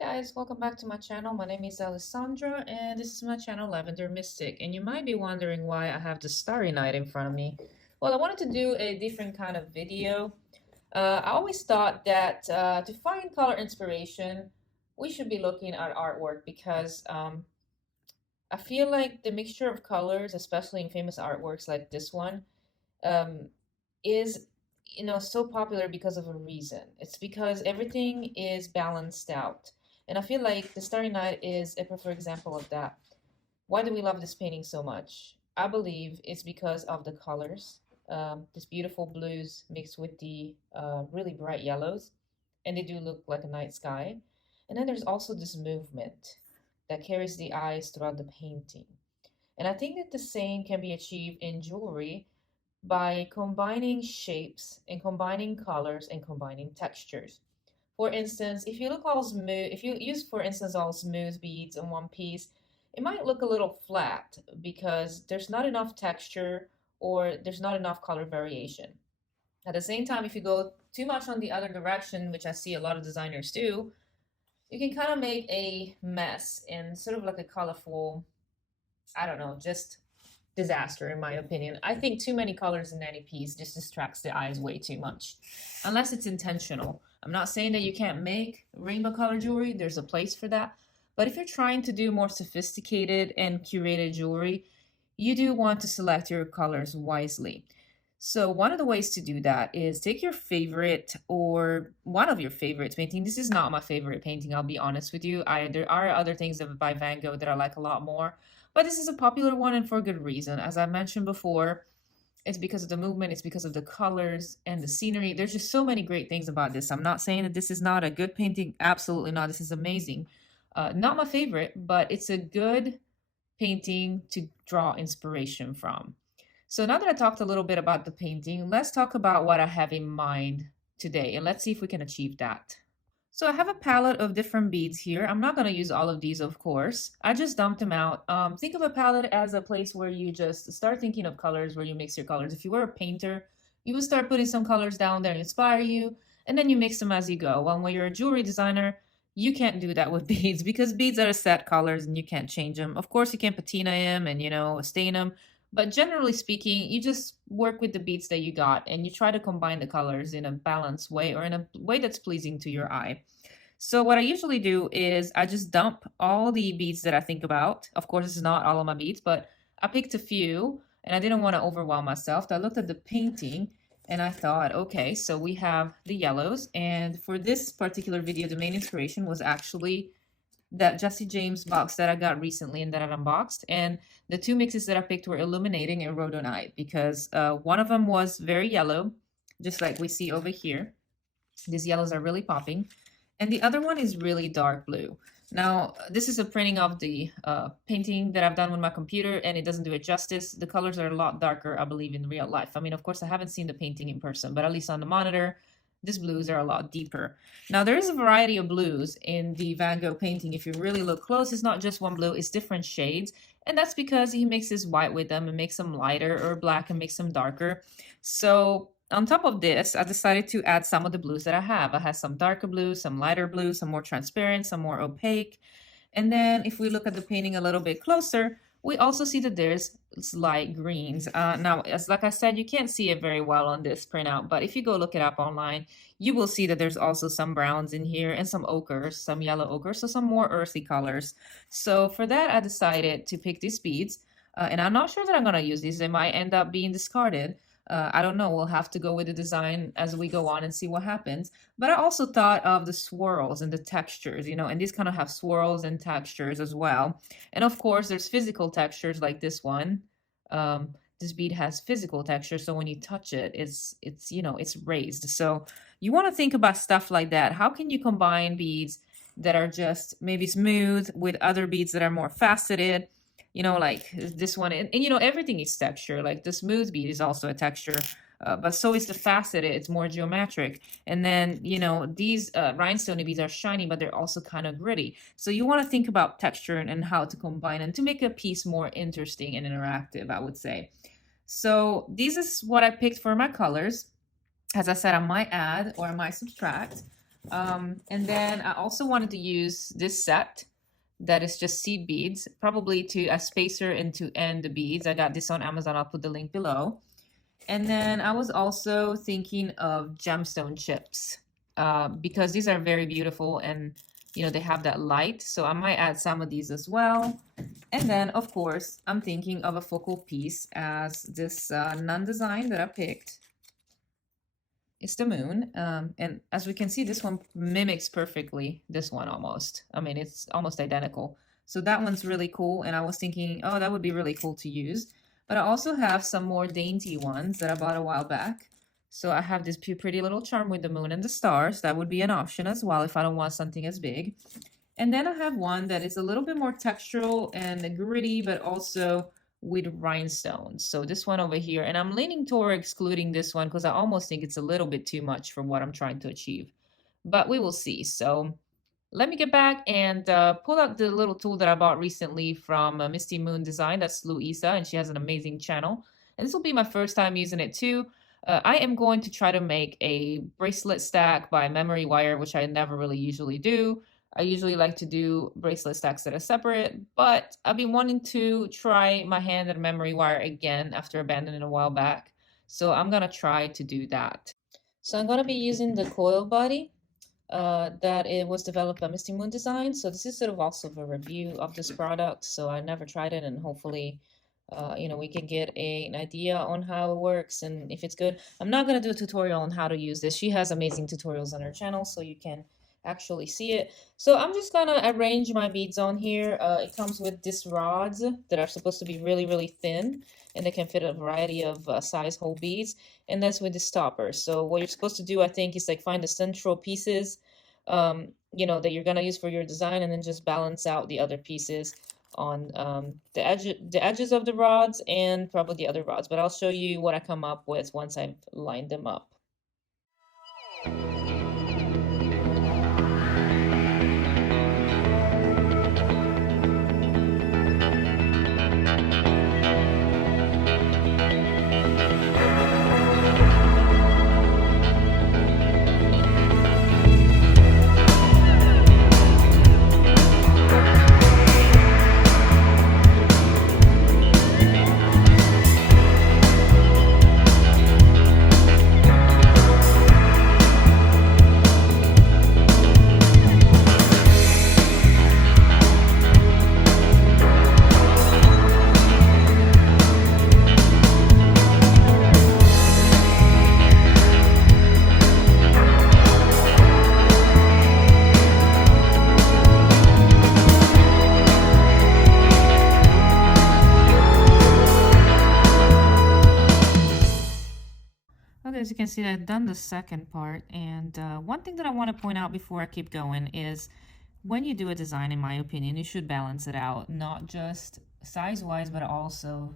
Hi guys, welcome back to my channel. My name is Alessandra and this is my channel Lavender Mystic. And you might be wondering why I have the Starry Night in front of me. Well, I wanted to do a different kind of video. I always thought that to find color inspiration, we should be looking at artwork because I feel like the mixture of colors, especially in famous artworks like this one, um, is so popular because of a reason. It's because everything is balanced out, and I feel like the Starry Night is a perfect example of that. Why do we love this painting so much? I believe it's because of the colors. This beautiful blues mixed with the really bright yellows, and they do look like a night sky. And then there's also this movement that carries the eyes throughout the painting. And I think that the same can be achieved in jewelry by combining shapes and combining colors and combining textures. For instance, if you look all smooth, if you use, for instance, all smooth beads in one piece, it might look a little flat because there's not enough texture or there's not enough color variation. At the same time, if you go too much on the other direction, which I see a lot of designers do, you can kind of make a mess and sort of like a colorful, I don't know, just disaster in my opinion. I think too many colors in any piece just distracts the eyes way too much, unless it's intentional. I'm not saying that you can't make rainbow color jewelry, there's a place for that. But if you're trying to do more sophisticated and curated jewelry, you do want to select your colors wisely. So one of the ways to do that is take your favorite or one of your favorites painting. This is not my favorite painting, I'll be honest with you. There are other things by Van Gogh that I like a lot more, but this is a popular one and for good reason. As I mentioned before, it's because of the movement, it's because of the colors and the scenery. There's just so many great things about this. I'm not saying that this is not a good painting. Absolutely not. This is amazing. Not my favorite, but it's a good painting to draw inspiration from. So now that I talked a little bit about the painting, let's talk about what I have in mind today and let's see if we can achieve that. So I have a palette of different beads here. I'm not going to use all of these, of course. I just dumped them out. Think of a palette as a place where you just start thinking of colors, where you mix your colors. If you were a painter, you would start putting some colors down there and inspire you, and then you mix them as you go. When you're a jewelry designer, you can't do that with beads because beads are set colors and you can't change them. Of course, you can patina them and, stain them. But generally speaking, you just work with the beads that you got and you try to combine the colors in a balanced way or in a way that's pleasing to your eye. So what I usually do is I just dump all the beads that I think about. Of course, this is not all of my beads, but I picked a few and I didn't want to overwhelm myself. So I looked at the painting and I thought, okay, so we have the yellows. And for this particular video, the main inspiration was actually that Jesse James box that I got recently and that I unboxed. And the two mixes that I picked were Illuminating and Rhodonite because one of them was very yellow, just like we see over here. These yellows are really popping. And the other one is really dark blue. Now, this is a printing of the painting that I've done with my computer, and it doesn't do it justice. The colors are a lot darker, I believe, in real life. I mean, of course, I haven't seen the painting in person, but at least on the monitor, these blues are a lot deeper. Now, there is a variety of blues in the Van Gogh painting. If you really look close, it's not just one blue, it's different shades. And that's because he mixes white with them and makes them lighter, or black and makes them darker. So on top of this, I decided to add some of the blues that I have. I have some darker blues, some lighter blues, some more transparent, some more opaque. And then if we look at the painting a little bit closer, we also see that there's light greens. Now, as like I said, you can't see it very well on this printout, but if you go look it up online, you will see that there's also some browns in here and some ochres, some yellow ochre, so some more earthy colors. So for that, I decided to pick these beads, and I'm not sure that I'm going to use these. They might end up being discarded. I don't know. We'll have to go with the design as we go on and see what happens. But I also thought of the swirls and the textures, and these kind of have swirls and textures as well. And of course, there's physical textures like this one. This bead has physical texture, so when you touch it, it's raised. So you want to think about stuff like that. How can you combine beads that are just maybe smooth with other beads that are more faceted? Like this one, and everything is texture. Like the smooth bead is also a texture, but so is the faceted. It's more geometric. And then, these rhinestone beads are shiny, but they're also kind of gritty. So you want to think about texture and how to combine them to make a piece more interesting and interactive, I would say. So this is what I picked for my colors. As I said, I might add or I might subtract. And then I also wanted to use this set that is just seed beads, probably to a spacer and to end the beads. I got this on Amazon. I'll put the link below. And then I was also thinking of gemstone chips because these are very beautiful and they have that light. So I might add some of these as well. And then of course, I'm thinking of a focal piece as this nun design that I picked. It's the moon. And as we can see, this one mimics perfectly this one almost. I mean, it's almost identical. So that one's really cool. And I was thinking, oh, that would be really cool to use. But I also have some more dainty ones that I bought a while back. So I have this pretty little charm with the moon and the stars. That would be an option as well if I don't want something as big. And then I have one that is a little bit more textural and gritty, but also with rhinestones. So this one over here, and I'm leaning toward excluding this one because I almost think it's a little bit too much for what I'm trying to achieve. But we will see. So let me get back and pull out the little tool that I bought recently from Misty Moon Design. That's Luisa, and she has an amazing channel. And this will be my first time using it too. I am going to try to make a bracelet stack by memory wire, which I never really usually do. I usually like to do bracelet stacks that are separate, but I've been wanting to try my hand at memory wire again after abandoning it a while back. So I'm going to try to do that. So I'm going to be using the Coil Buddy that it was developed by Misty Moon Designs. So this is sort of also a review of this product. So I never tried it, and hopefully we can get an idea on how it works and if it's good. I'm not going to do a tutorial on how to use this. She has amazing tutorials on her channel, so you can actually see it. So I'm just going to arrange my beads on here. It comes with these rods that are supposed to be really, really thin, and they can fit a variety of size whole beads. And that's with the stopper. So what you're supposed to do, I think, is like find the central pieces, that you're going to use for your design, and then just balance out the other pieces on the edges of the rods and probably the other rods. But I'll show you what I come up with once I've lined them up. As you can see, I've done the second part, and one thing that I want to point out before I keep going is when you do a design, in my opinion, you should balance it out, not just size-wise, but also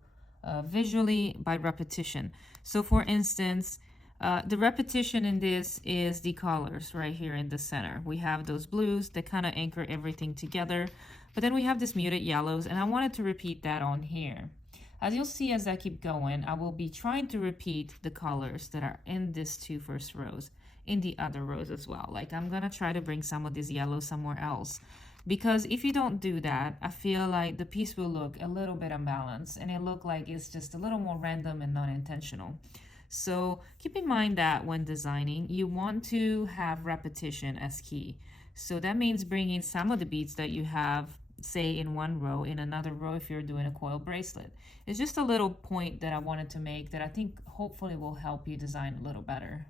visually by repetition. So for instance, the repetition in this is the colors right here in the center. We have those blues that kind of anchor everything together, but then we have this muted yellows, and I wanted to repeat that on here. As you'll see as I keep going, I will be trying to repeat the colors that are in these two first rows in the other rows as well. Like I'm gonna try to bring some of this yellow somewhere else, because if you don't do that, I feel like the piece will look a little bit unbalanced and it look like it's just a little more random and not intentional. So keep in mind that when designing, you want to have repetition as key. So that means bringing some of the beads that you have, say in one row, in another row if you're doing a coil bracelet. It's just a little point that I wanted to make that I think hopefully will help you design a little better.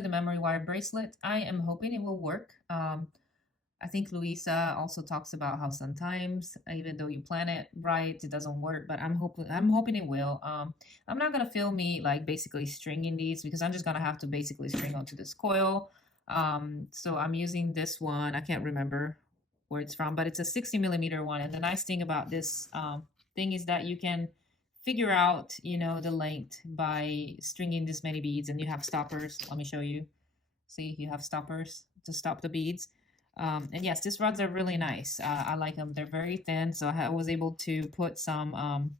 The memory wire bracelet. I am hoping it will work. I think Luisa also talks about how sometimes, even though you plan it right, it doesn't work. But I'm hoping it will. I'm not gonna film me like basically stringing these because I'm just gonna have to basically string onto this coil. So I'm using this one. I can't remember where it's from, but it's a 60 millimeter one. And the nice thing about this thing is that you can figure out, the length by stringing this many beads, and you have stoppers. Let me show you. See, you have stoppers to stop the beads. And yes, these rods are really nice. I like them. They're very thin, so I was able to put some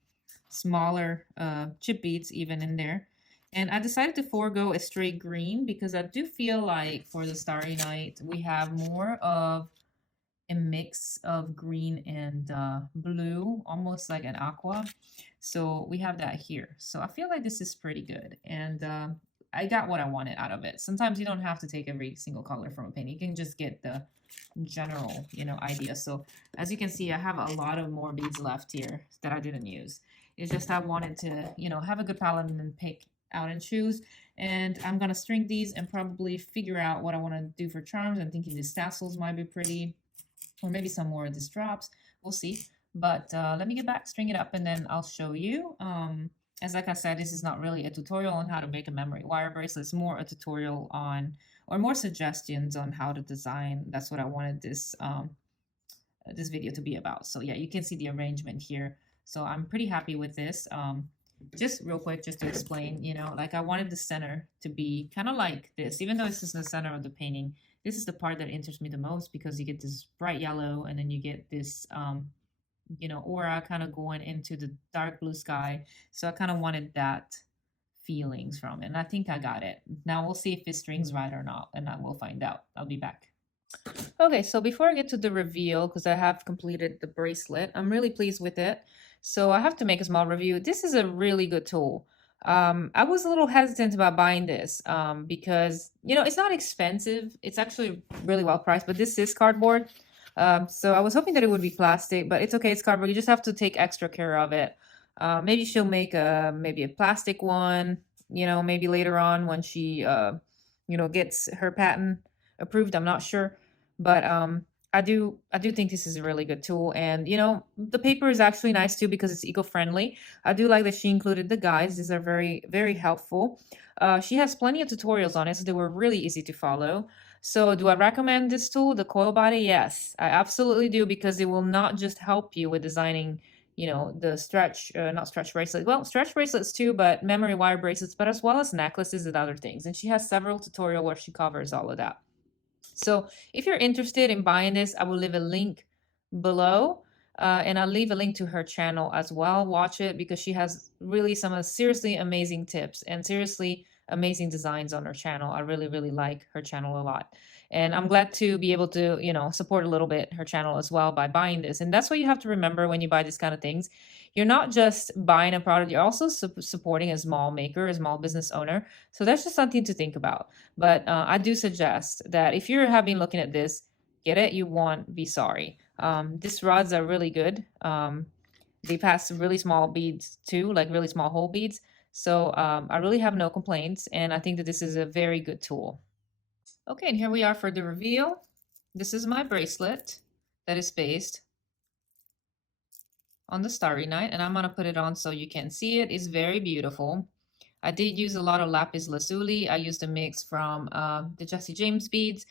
smaller chip beads even in there. And I decided to forego a straight green because I do feel like for the Starry Night, we have more of a mix of green and blue, almost like an aqua. So we have that here. So I feel like this is pretty good. And I got what I wanted out of it. Sometimes you don't have to take every single color from a painting. You can just get the general, idea. So as you can see, I have a lot of more beads left here that I didn't use. It's just I wanted to, have a good palette and then pick out and choose. And I'm going to string these and probably figure out what I want to do for charms. I'm thinking these tassels might be pretty, or maybe some more of these drops. We'll see. But let me get back, string it up, and then I'll show you. As like I said, this is not really a tutorial on how to make a memory wire bracelet. It's more a tutorial on, or more suggestions on how to design. That's what I wanted this video to be about. So yeah, you can see the arrangement here. So I'm pretty happy with this. Just real quick, just to explain, like I wanted the center to be kind of like this, even though this is the center of the painting. This is the part that interests me the most because you get this bright yellow and then you get this, aura kind of going into the dark blue sky. So I kind of wanted that feelings from it. And I think I got it. Now we'll see if it strings right or not, and I will find out. I'll be back. Okay, so before I get to the reveal, because I have completed the bracelet, I'm really pleased with it. So I have to make a small review. This is a really good tool. I was a little hesitant about buying this because, it's not expensive. It's actually really well priced, but this is cardboard. So I was hoping that it would be plastic, but it's okay. It's cardboard. You just have to take extra care of it. Maybe she'll make maybe a plastic one, maybe later on when she, gets her patent approved. I'm not sure, but I do think this is a really good tool. And the paper is actually nice too because it's eco-friendly. I do like that she included the guides. These are very, very helpful. She has plenty of tutorials on it, so they were really easy to follow. So do I recommend this tool, the Coil Buddy? Yes, I absolutely do, because it will not just help you with designing, the not stretch bracelets. Well, stretch bracelets too, but memory wire bracelets, but as well as necklaces and other things. And she has several tutorials where she covers all of that. So if you're interested in buying this, I will leave a link below. And I'll leave a link to her channel as well. Watch it because she has really some seriously amazing tips and seriously amazing designs on her channel. I really, really like her channel a lot. And I'm glad to be able to, support a little bit her channel as well by buying this. And that's what you have to remember when you buy these kind of things. You're not just buying a product, you're also supporting a small maker, a small business owner. So that's just something to think about. But I do suggest that if you have been looking at this, get it, you won't be sorry. These rods are really good. They pass really small beads too, like really small hole beads. So I really have no complaints, and I think that this is a very good tool. Okay, and here we are for the reveal. This is my bracelet that is based on the Starry Night, and I'm gonna put it on so you can see it. It's very beautiful. I did use a lot of lapis lazuli. I used a mix from the Jesse James beads.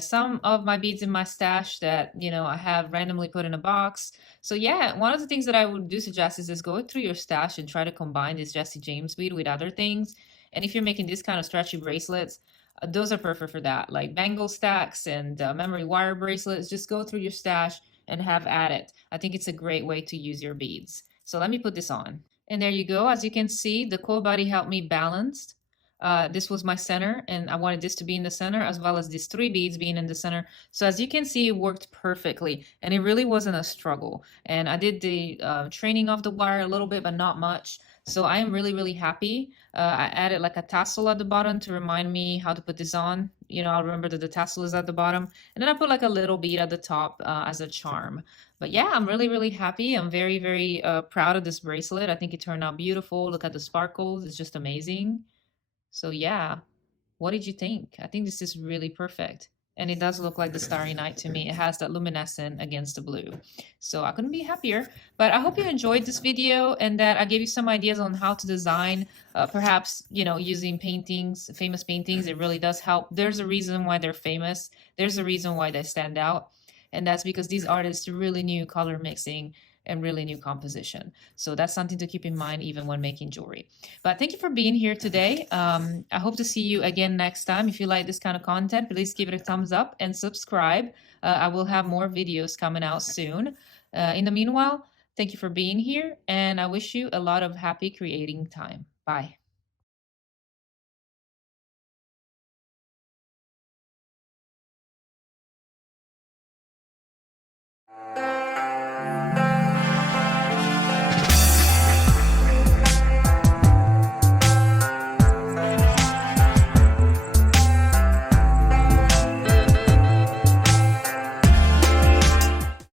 Some of my beads in my stash that, I have randomly put in a box. So yeah, one of the things that I would do suggest is just go through your stash and try to combine this Jesse James bead with other things. And if you're making this kind of stretchy bracelets, those are perfect for that. Like bangle stacks and memory wire bracelets, just go through your stash and have at it. I think it's a great way to use your beads. So let me put this on. And there you go. As you can see, the Coil Buddy helped me balance. This was my center, and I wanted this to be in the center as well as these 3 beads being in the center. So as you can see, it worked perfectly, and it really wasn't a struggle. And I did the training of the wire a little bit, but not much. So I am really, really happy. I added like a tassel at the bottom to remind me how to put this on. I'll remember that the tassel is at the bottom. And then I put like a little bead at the top as a charm. But yeah, I'm really, really happy. I'm very, very proud of this bracelet. I think it turned out beautiful. Look at the sparkles. It's just amazing. So yeah, what did you think? I think this is really perfect. And it does look like the Starry Night to me. It has that luminescent against the blue. So I couldn't be happier. But I hope you enjoyed this video and that I gave you some ideas on how to design, perhaps, you know, using paintings, famous paintings. It really does help. There's a reason why they're famous. There's a reason why they stand out. And that's because these artists really knew color mixing and really new composition. So that's something to keep in mind even when making jewelry. But thank you for being here today. I hope to see you again next time. If you like this kind of content, please give it a thumbs up and subscribe. I will have more videos coming out soon. In the meanwhile, thank you for being here, and I wish you a lot of happy creating time. Bye.